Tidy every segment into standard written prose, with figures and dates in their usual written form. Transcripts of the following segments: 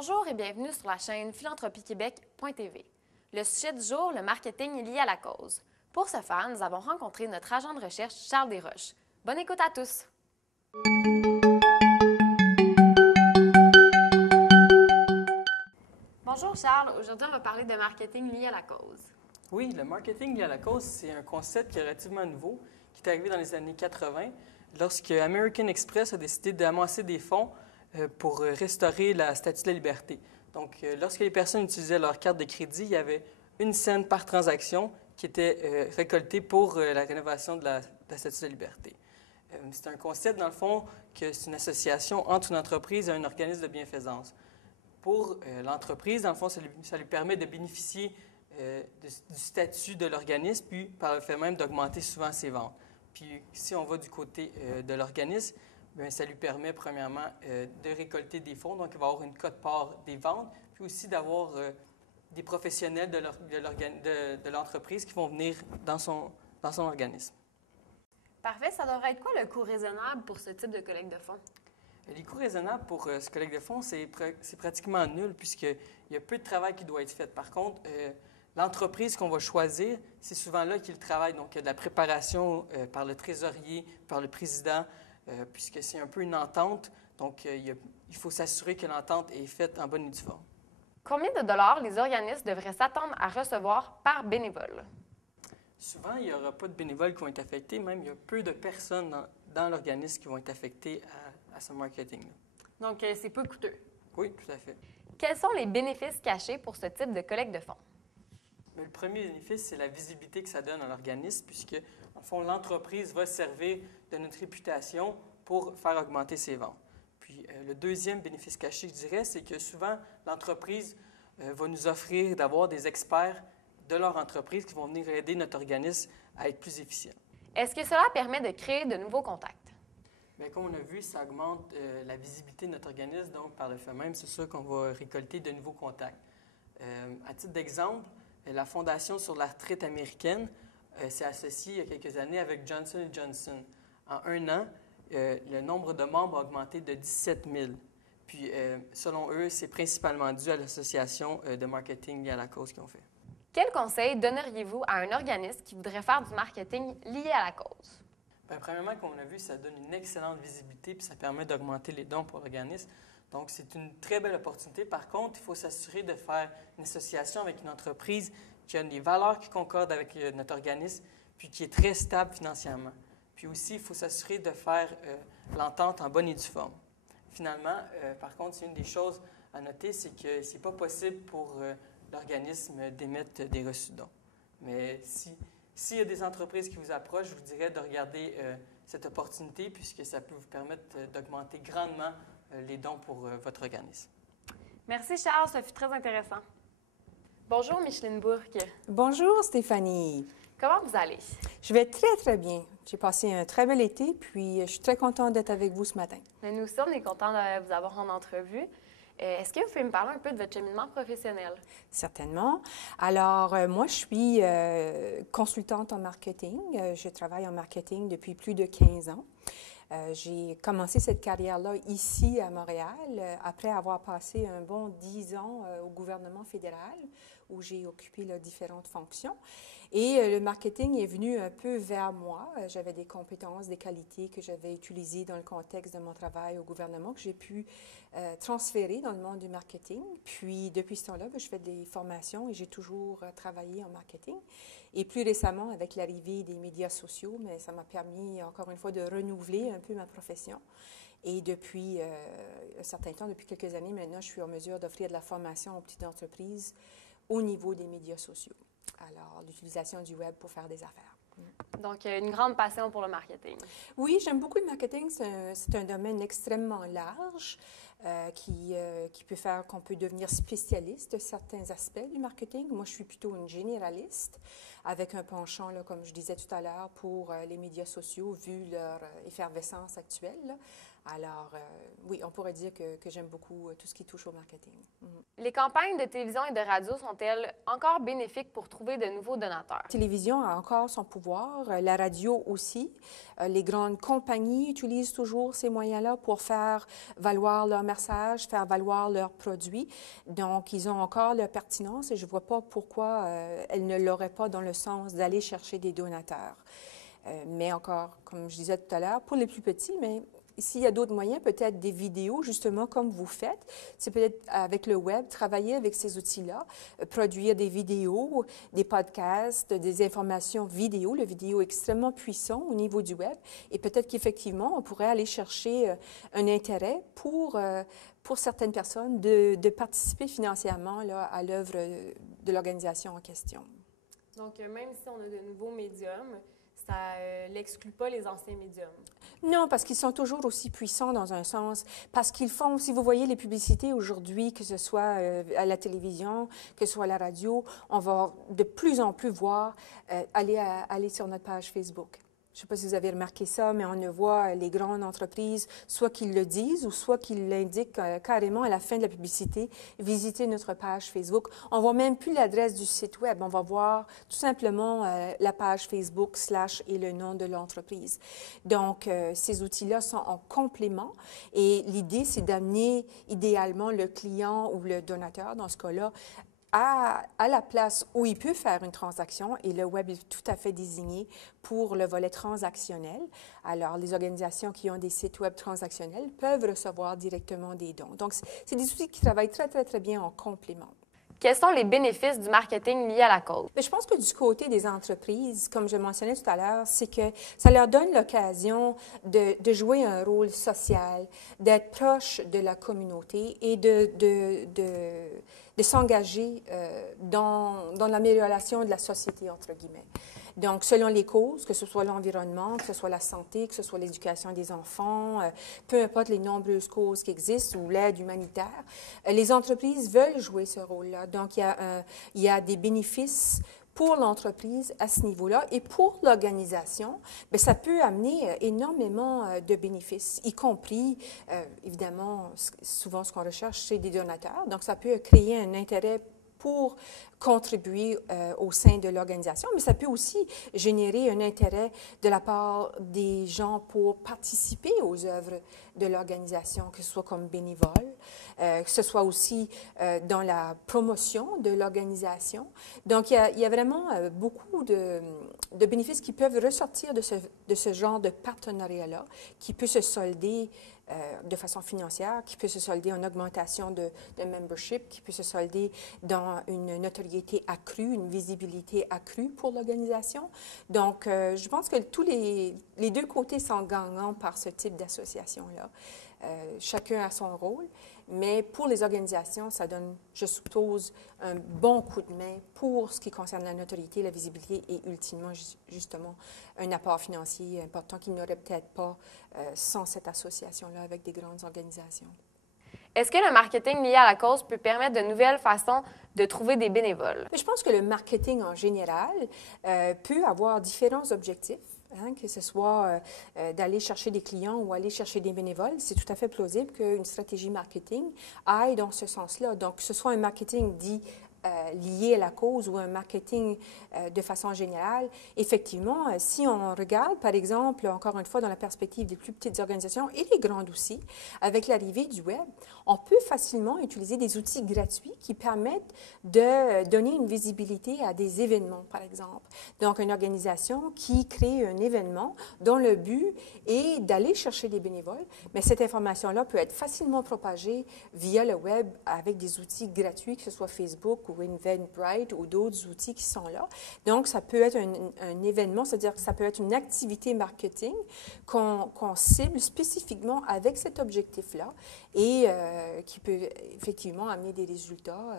Bonjour et bienvenue sur la chaîne philanthropiequebec.tv. Le sujet du jour, le marketing lié à la cause. Pour ce faire, nous avons rencontré notre agent de recherche, Charles Desroches. Bonne écoute à tous! Bonjour Charles, aujourd'hui on va parler de marketing lié à la cause. Oui, le marketing lié à la cause, c'est un concept qui est relativement nouveau, qui est arrivé dans les années 80, lorsque American Express a décidé d'amasser des fonds pour restaurer la Statue de la Liberté. Donc, lorsque les personnes utilisaient leur carte de crédit, il y avait 1 cent par transaction qui était récoltée pour la rénovation de la Statue de la Liberté. C'est un concept, dans le fond, que c'est une association entre une entreprise et un organisme de bienfaisance. Pour l'entreprise, dans le fond, ça lui permet de bénéficier du statut de l'organisme, puis par le fait même d'augmenter souvent ses ventes. Puis si on va du côté de l'organisme, bien, ça lui permet premièrement de récolter des fonds, donc il va avoir une quote-part des ventes, puis aussi d'avoir des professionnels de l'entreprise qui vont venir dans son organisme. Parfait, ça devrait être quoi le coût raisonnable pour ce type de collecte de fonds? Les coûts raisonnables pour ce collecte de fonds, c'est pratiquement nul puisqu'il y a peu de travail qui doit être fait. Par contre, l'entreprise qu'on va choisir, c'est souvent là qu'il travaille. Donc, il y a de la préparation par le trésorier, par le président, puisque c'est un peu une entente. Donc, il faut s'assurer que l'entente est faite en bonne et due forme. Combien de dollars les organismes devraient s'attendre à recevoir par bénévole? Souvent, il n'y aura pas de bénévoles qui vont être affectés. Même, il y a peu de personnes dans l'organisme qui vont être affectées à ce marketing-là. Donc, c'est peu coûteux. Oui, tout à fait. Quels sont les bénéfices cachés pour ce type de collecte de fonds? Mais le premier bénéfice, c'est la visibilité que ça donne à l'organisme, puisque, en fond, l'entreprise va servir de notre réputation pour faire augmenter ses ventes. Puis, le deuxième bénéfice caché, je dirais, c'est que souvent, l'entreprise va nous offrir d'avoir des experts de leur entreprise qui vont venir aider notre organisme à être plus efficient. Est-ce que cela permet de créer de nouveaux contacts? Bien, comme on a vu, ça augmente la visibilité de notre organisme, donc par le fait même, c'est sûr qu'on va récolter de nouveaux contacts. À titre d'exemple, la Fondation sur la retraite américaine s'est associée il y a quelques années avec Johnson & Johnson. En 1 an, le nombre de membres a augmenté de 17 000. Puis, selon eux, c'est principalement dû à l'association de marketing liée à la cause qu'ils ont fait. Quel conseil donneriez-vous à un organisme qui voudrait faire du marketing lié à la cause? Bien, premièrement, comme on a vu, ça donne une excellente visibilité puis ça permet d'augmenter les dons pour l'organisme. Donc, c'est une très belle opportunité. Par contre, il faut s'assurer de faire une association avec une entreprise qui a des valeurs qui concordent avec notre organisme puis qui est très stable financièrement. Puis aussi, il faut s'assurer de faire l'entente en bonne et due forme. Finalement, par contre, c'est une des choses à noter, c'est que ce n'est pas possible pour l'organisme d'émettre des reçus de dons. Mais s'il y a des entreprises qui vous approchent, je vous dirais de regarder cette opportunité puisque ça peut vous permettre d'augmenter grandement les dons pour votre organisme. Merci Charles, ça fut très intéressant. Bonjour Micheline Bourque. Bonjour Stéphanie. Comment vous allez? Je vais très, très bien. J'ai passé un très bel été, puis je suis très contente d'être avec vous ce matin. Nous aussi, on est contents de vous avoir en entrevue. Est-ce que vous pouvez me parler un peu de votre cheminement professionnel? Certainement. Alors, moi, je suis consultante en marketing. Je travaille en marketing depuis plus de 15 ans. J'ai commencé cette carrière-là ici à Montréal, après avoir passé un bon 10 ans au gouvernement fédéral, où j'ai occupé là, différentes fonctions. Et le marketing est venu un peu vers moi. J'avais des compétences, des qualités que j'avais utilisées dans le contexte de mon travail au gouvernement, que j'ai pu transférer dans le monde du marketing. Puis, depuis ce temps-là, je fais des formations et j'ai toujours travaillé en marketing. Et plus récemment, avec l'arrivée des médias sociaux, mais ça m'a permis, encore une fois, de renouveler un peu ma profession. Et depuis un certain temps, depuis quelques années maintenant, je suis en mesure d'offrir de la formation aux petites entreprises au niveau des médias sociaux. Alors, l'utilisation du web pour faire des affaires. Donc, une grande passion pour le marketing. Oui, j'aime beaucoup le marketing. C'est un domaine extrêmement large qui peut faire qu'on peut devenir spécialiste de certains aspects du marketing. Moi, je suis plutôt une généraliste avec un penchant, là, comme je disais tout à l'heure, pour les médias sociaux, vu leur effervescence actuelle. Là. Alors, oui, on pourrait dire que j'aime beaucoup tout ce qui touche au marketing. Les campagnes de télévision et de radio sont-elles encore bénéfiques pour trouver de nouveaux donateurs? La télévision a encore son pouvoir, la radio aussi. Les grandes compagnies utilisent toujours ces moyens-là pour faire valoir leur message, faire valoir leurs produits. Donc, ils ont encore leur pertinence et je ne vois pas pourquoi elles ne l'auraient pas dans le sens d'aller chercher des donateurs. Mais encore, comme je disais tout à l'heure, pour les plus petits, mais s'il y a d'autres moyens, peut-être des vidéos, justement, comme vous faites, c'est peut-être avec le web, travailler avec ces outils-là, produire des vidéos, des podcasts, des informations vidéo. Le vidéo est extrêmement puissant au niveau du web et peut-être qu'effectivement, on pourrait aller chercher un intérêt pour certaines personnes de participer financièrement là, à l'œuvre de l'organisation en question. Donc, même si on a de nouveaux médiums, ça n'exclut pas les anciens médiums. Non, parce qu'ils sont toujours aussi puissants dans un sens. Parce qu'ils font, si vous voyez les publicités aujourd'hui, que ce soit à la télévision, que ce soit à la radio, on va de plus en plus voir aller sur notre page Facebook. Je ne sais pas si vous avez remarqué ça, mais on voit les grandes entreprises, soit qu'ils le disent ou soit qu'ils l'indiquent carrément à la fin de la publicité, visitez notre page Facebook. On ne voit même plus l'adresse du site web, on va voir tout simplement la page Facebook / et le nom de l'entreprise. Donc, ces outils-là sont en complément et l'idée, c'est d'amener idéalement le client ou le donateur, dans ce cas-là, à la place où il peut faire une transaction et le web est tout à fait désigné pour le volet transactionnel. Alors, les organisations qui ont des sites web transactionnels peuvent recevoir directement des dons. Donc, c'est des outils qui travaillent très, très, très bien en complément. Quels sont les bénéfices du marketing lié à la cause? Mais je pense que du côté des entreprises, comme je mentionnais tout à l'heure, c'est que ça leur donne l'occasion de jouer un rôle social, d'être proche de la communauté et de s'engager dans l'amélioration de la société, entre guillemets. Donc, selon les causes, que ce soit l'environnement, que ce soit la santé, que ce soit l'éducation des enfants, peu importe les nombreuses causes qui existent ou l'aide humanitaire, les entreprises veulent jouer ce rôle-là. Donc, il y a des bénéfices pour l'entreprise à ce niveau-là et pour l'organisation, bien, ça peut amener énormément de bénéfices, y compris, évidemment, souvent ce qu'on recherche, c'est des donateurs. Donc, ça peut créer un intérêt pour contribuer au sein de l'organisation, mais ça peut aussi générer un intérêt de la part des gens pour participer aux œuvres de l'organisation, que ce soit comme bénévole, que ce soit aussi dans la promotion de l'organisation. Donc, il y a vraiment beaucoup de bénéfices qui peuvent ressortir de ce genre de partenariat-là, qui peut se solder de façon financière, qui peut se solder en augmentation de membership, qui peut se solder dans une notoriété accrue, une visibilité accrue pour l'organisation. Donc, je pense que tous les deux côtés sont gagnants par ce type d'association-là. Chacun a son rôle, mais pour les organisations, ça donne, je suppose, un bon coup de main pour ce qui concerne la notoriété, la visibilité et ultimement, justement, un apport financier important qu'il n'aurait peut-être pas sans cette association-là avec des grandes organisations. Est-ce que le marketing lié à la cause peut permettre de nouvelles façons de trouver des bénévoles? Je pense que le marketing en général peut avoir différents objectifs. Hein, que ce soit d'aller chercher des clients ou aller chercher des bénévoles, c'est tout à fait plausible qu'une stratégie marketing aille dans ce sens-là. Donc, que ce soit un marketing dit lié à la cause ou un marketing de façon générale, effectivement, si on regarde, par exemple, encore une fois, dans la perspective des plus petites organisations et des grandes aussi, avec l'arrivée du web, on peut facilement utiliser des outils gratuits qui permettent de donner une visibilité à des événements, par exemple. Donc, une organisation qui crée un événement dont le but est d'aller chercher des bénévoles, mais cette information-là peut être facilement propagée via le web avec des outils gratuits, que ce soit Facebook ou Eventbrite ou d'autres outils qui sont là. Donc, ça peut être un événement, c'est-à-dire que ça peut être une activité marketing qu'on cible spécifiquement avec cet objectif-là et qui peut effectivement amener des résultats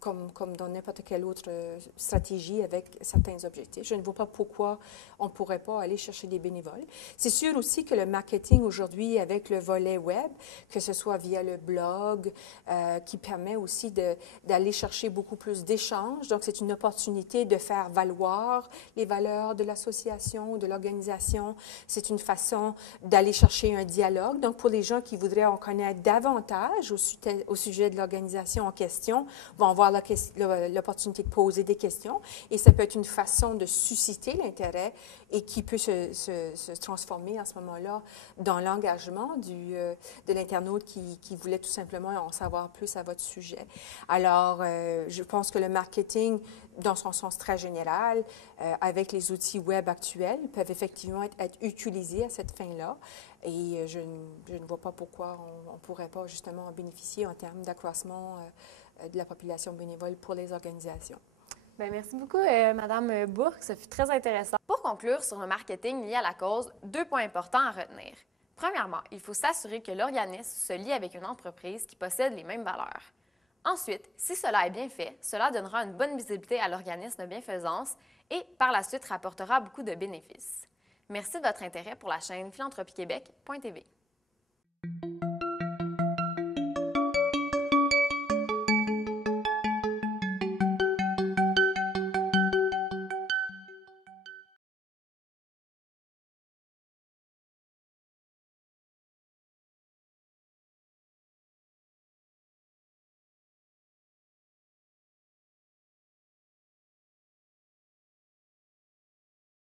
comme dans n'importe quelle autre stratégie avec certains objectifs. Je ne vois pas pourquoi on ne pourrait pas aller chercher des bénévoles. C'est sûr aussi que le marketing aujourd'hui avec le volet web, que ce soit via le blog, qui permet aussi d'aller chercher beaucoup plus d'échanges. Donc, c'est une opportunité de faire valoir les valeurs de l'association ou de l'organisation. C'est une façon d'aller chercher un dialogue. Donc, pour les gens qui voudraient en connaître davantage au sujet de l'organisation en question, l'organisation vont avoir l'opportunité de poser des questions et ça peut être une façon de susciter l'intérêt et qui peut se transformer à ce moment-là dans l'engagement de l'internaute qui voulait tout simplement en savoir plus à votre sujet. Alors, je pense que le marketing, dans son sens très général, avec les outils web actuels, peuvent effectivement être utilisés à cette fin-là. Et je ne vois pas pourquoi on ne pourrait pas justement en bénéficier en termes d'accroissement de la population bénévole pour les organisations. Bien, merci beaucoup, Madame Bourque. Ça fut très intéressant. Pour conclure sur le marketing lié à la cause, 2 points importants à retenir. Premièrement, il faut s'assurer que l'organisme se lie avec une entreprise qui possède les mêmes valeurs. Ensuite, si cela est bien fait, cela donnera une bonne visibilité à l'organisme de bienfaisance et, par la suite, rapportera beaucoup de bénéfices. Merci de votre intérêt pour la chaîne philanthropiequebec.tv.